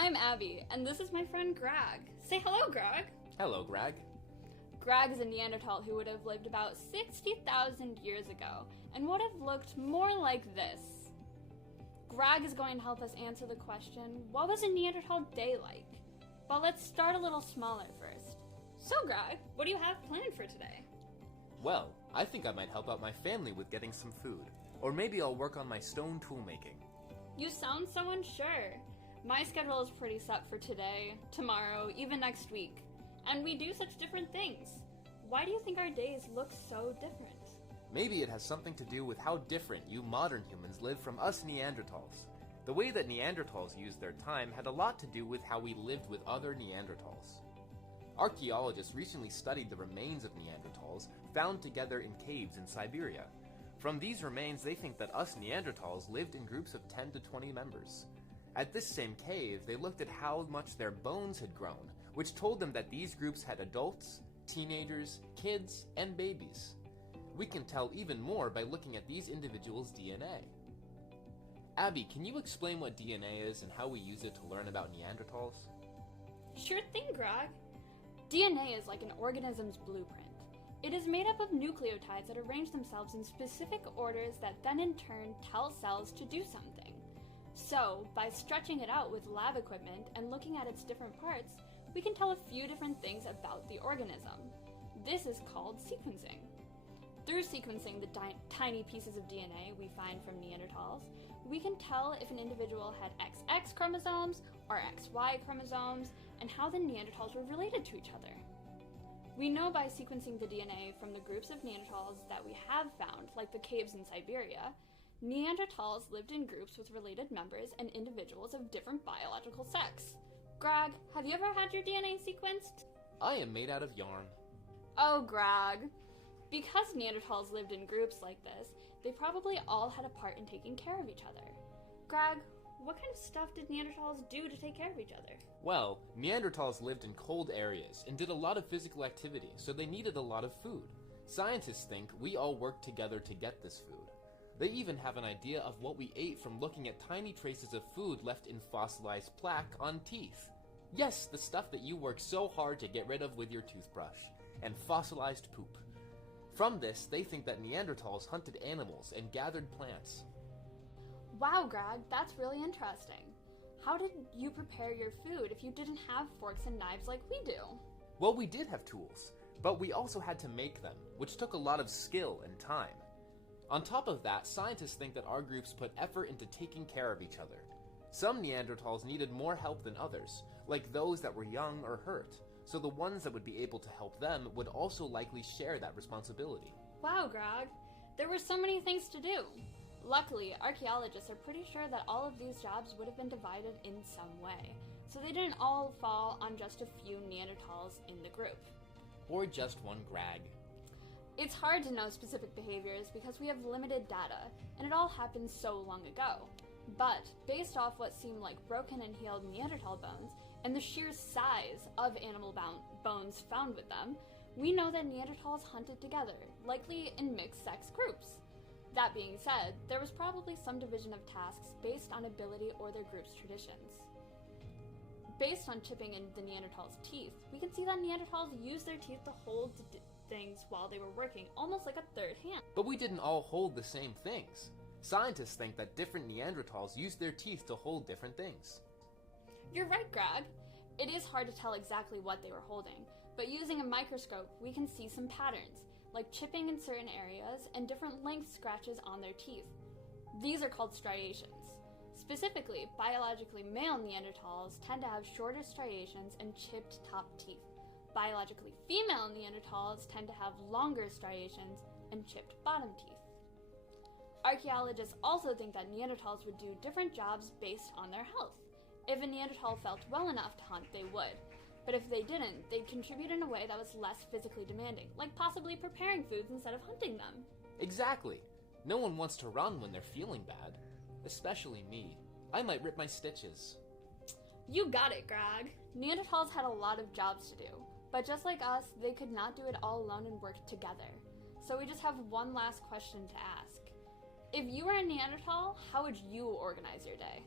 I'm Abby, and this is my friend Grag. Say hello, Grag. Hello, Grag. Grag is a Neanderthal who would have lived about 60,000 years ago and would have looked more like this. Grag is going to help us answer the question, what was a Neanderthal day like? But let's start a little smaller first. So, Grag, what do you have planned for today? Well, I think I might help out my family with getting some food. Or maybe I'll work on my stone tool making. You sound so unsure. My schedule is pretty set for today, tomorrow, even next week. And we do such different things. Why do you think our days look so different? Maybe it has something to do with how different you modern humans live from us Neanderthals. The way that Neanderthals used their time had a lot to do with how we lived with other Neanderthals. Archaeologists recently studied the remains of Neanderthals found together in caves in Siberia. From these remains, they think that us Neanderthals lived in groups of 10 to 20 members. At this same cave, they looked at how much their bones had grown, which told them that these groups had adults, teenagers, kids, and babies. We can tell even more by looking at these individuals' DNA. Abby, can you explain what DNA is and how we use it to learn about Neanderthals? Sure thing, Greg. DNA is like an organism's blueprint. It is made up of nucleotides that arrange themselves in specific orders that then in turn tell cells to do something. So, by stretching it out with lab equipment and looking at its different parts, we can tell a few different things about the organism. This is called sequencing. Through sequencing the tiny pieces of DNA we find from Neanderthals, we can tell if an individual had XX chromosomes or XY chromosomes and how the Neanderthals were related to each other. We know by sequencing the DNA from the groups of Neanderthals that we have found, like the caves in Siberia, Neanderthals lived in groups with related members and individuals of different biological sex. Greg, have you ever had your DNA sequenced? I am made out of yarn. Oh, Greg. Because Neanderthals lived in groups like this, they probably all had a part in taking care of each other. Greg, what kind of stuff did Neanderthals do to take care of each other? Well, Neanderthals lived in cold areas and did a lot of physical activity, so they needed a lot of food. Scientists think we all worked together to get this food. They even have an idea of what we ate from looking at tiny traces of food left in fossilized plaque on teeth. Yes, the stuff that you work so hard to get rid of with your toothbrush. And fossilized poop. From this, they think that Neanderthals hunted animals and gathered plants. Wow, Greg, that's really interesting. How did you prepare your food if you didn't have forks and knives like we do? Well, we did have tools, but we also had to make them, which took a lot of skill and time. On top of that, scientists think that our groups put effort into taking care of each other. Some Neanderthals needed more help than others, like those that were young or hurt, so the ones that would be able to help them would also likely share that responsibility. Wow, Greg, there were so many things to do. Luckily, archaeologists are pretty sure that all of these jobs would have been divided in some way, so they didn't all fall on just a few Neanderthals in the group. Or just one Grag. It's hard to know specific behaviors because we have limited data, and it all happened so long ago. But, based off what seemed like broken and healed Neanderthal bones, and the sheer size of animal bones found with them, we know that Neanderthals hunted together, likely in mixed-sex groups. That being said, there was probably some division of tasks based on ability or their group's traditions. Based on chipping in the Neanderthals' teeth, we can see that Neanderthals used their teeth to hold things while they were working, almost like a third hand. But we didn't all hold the same things. Scientists think that different Neanderthals used their teeth to hold different things. You're right, Greg. It is hard to tell exactly what they were holding, but using a microscope, we can see some patterns, like chipping in certain areas and different length scratches on their teeth. These are called striations. Specifically, biologically male Neanderthals tend to have shorter striations and chipped top teeth. Biologically female Neanderthals tend to have longer striations and chipped bottom teeth. Archaeologists also think that Neanderthals would do different jobs based on their health. If a Neanderthal felt well enough to hunt, they would. But if they didn't, they'd contribute in a way that was less physically demanding, like possibly preparing foods instead of hunting them. Exactly. No one wants to run when they're feeling bad. Especially me. I might rip my stitches. You got it, Greg. Neanderthals had a lot of jobs to do. But just like us, they could not do it all alone and work together. So we just have one last question to ask. If you were a Neanderthal, how would you organize your day?